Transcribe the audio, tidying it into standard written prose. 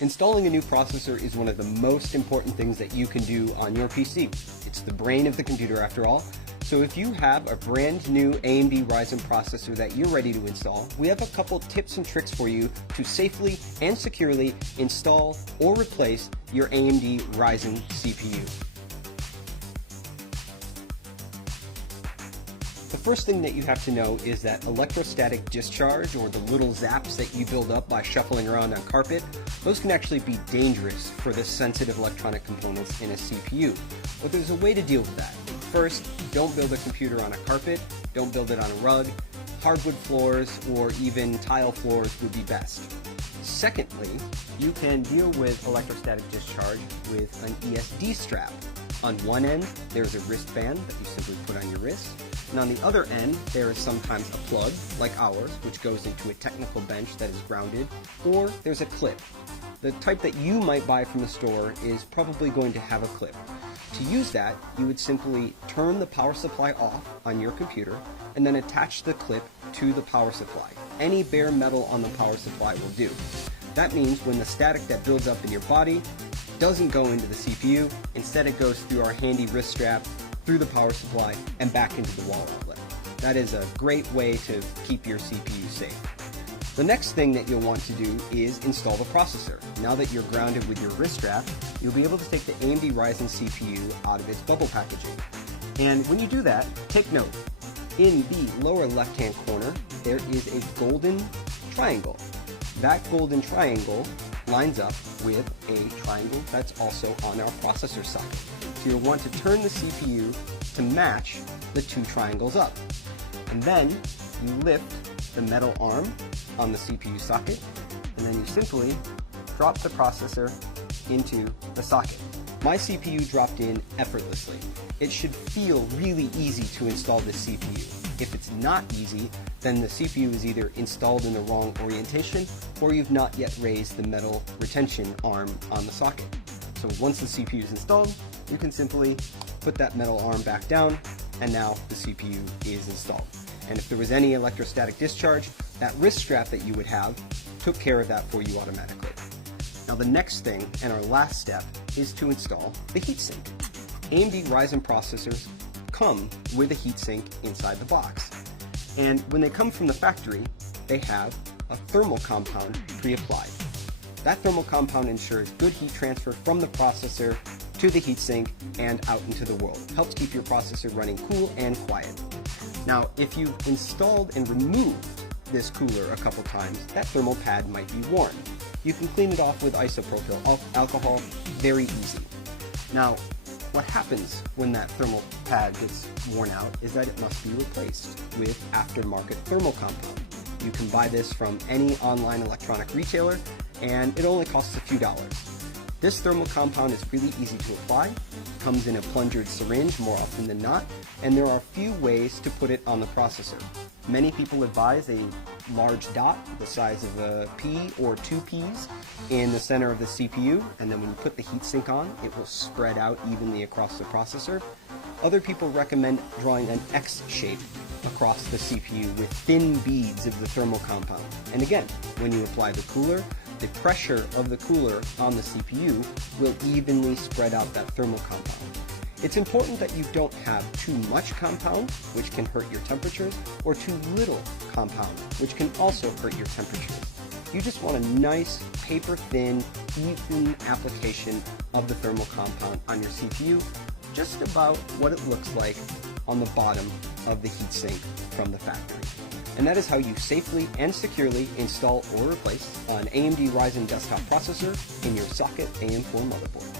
Installing a new processor is one of the most important things that you can do on your PC. It's the brain of the computer after all. So if you have a brand new AMD Ryzen processor that you're ready to install, we have a couple tips and tricks for you to safely and securely install or replace your AMD Ryzen CPU. The first thing that you have to know is that electrostatic discharge, or the little zaps that you build up by shuffling around on carpet, those can actually be dangerous for the sensitive electronic components in a CPU. But there's a way to deal with that. First, don't build a computer on a carpet, don't build it on a rug. Hardwood floors or even tile floors would be best. Secondly, you can deal with electrostatic discharge with an ESD strap. On one end, there's a wristband that you simply put on your wrist. And on the other end, there is sometimes a plug, like ours, which goes into a technical bench that is grounded, or there's a clip. The type that you might buy from the store is probably going to have a clip. To use that, you would simply turn the power supply off on your computer and then attach the clip to the power supply. Any bare metal on the power supply will do. That means when the static that builds up in your body doesn't go into the CPU, instead it goes through our handy wrist strap, through the power supply, and back into the wall outlet. That is a great way to keep your CPU safe. The next thing that you'll want to do is install the processor. Now that you're grounded with your wrist strap, you'll be able to take the AMD Ryzen CPU out of its bubble packaging. And when you do that, take note. In the lower left-hand corner, there is a golden triangle. That golden triangle lines up with a triangle that's also on our processor socket. So you'll want to turn the CPU to match the two triangles up. And then you lift the metal arm on the CPU socket, and then you simply drop the processor into the socket. My CPU dropped in effortlessly. It should feel really easy to install this CPU. If it's not easy, then the CPU is either installed in the wrong orientation or you've not yet raised the metal retention arm on the socket. So once the CPU is installed, you can simply put that metal arm back down, and now the CPU is installed. And if there was any electrostatic discharge, that wrist strap that you would have took care of that for you automatically. Now the next thing, and our last step, is to install the heatsink. AMD Ryzen processors come with a heatsink inside the box. And when they come from the factory, they have a thermal compound pre-applied. That thermal compound ensures good heat transfer from the processor to the heatsink and out into the world. Helps keep your processor running cool and quiet. Now, if you've installed and removed this cooler a couple times, that thermal pad might be worn. You can clean it off with isopropyl alcohol, very easy. Now, what happens when that thermal pad gets worn out is that it must be replaced with aftermarket thermal compound. You can buy this from any online electronic retailer, and it only costs a few dollars. This thermal compound is really easy to apply, comes in a plungered syringe more often than not, and there are a few ways to put it on the processor. Many people advise a large dot the size of a pea or two peas in the center of the CPU, and then when you put the heatsink on, it will spread out evenly across the processor. Other people recommend drawing an X shape across the CPU with thin beads of the thermal compound. And again, when you apply the cooler, the pressure of the cooler on the CPU will evenly spread out that thermal compound. It's important that you don't have too much compound, which can hurt your temperatures, or too little compound, which can also hurt your temperatures. You just want a nice, paper-thin, even application of the thermal compound on your CPU, just about what it looks like on the bottom of the heatsink from the factory. And that is how you safely and securely install or replace an AMD Ryzen desktop processor in your Socket AM4 motherboard.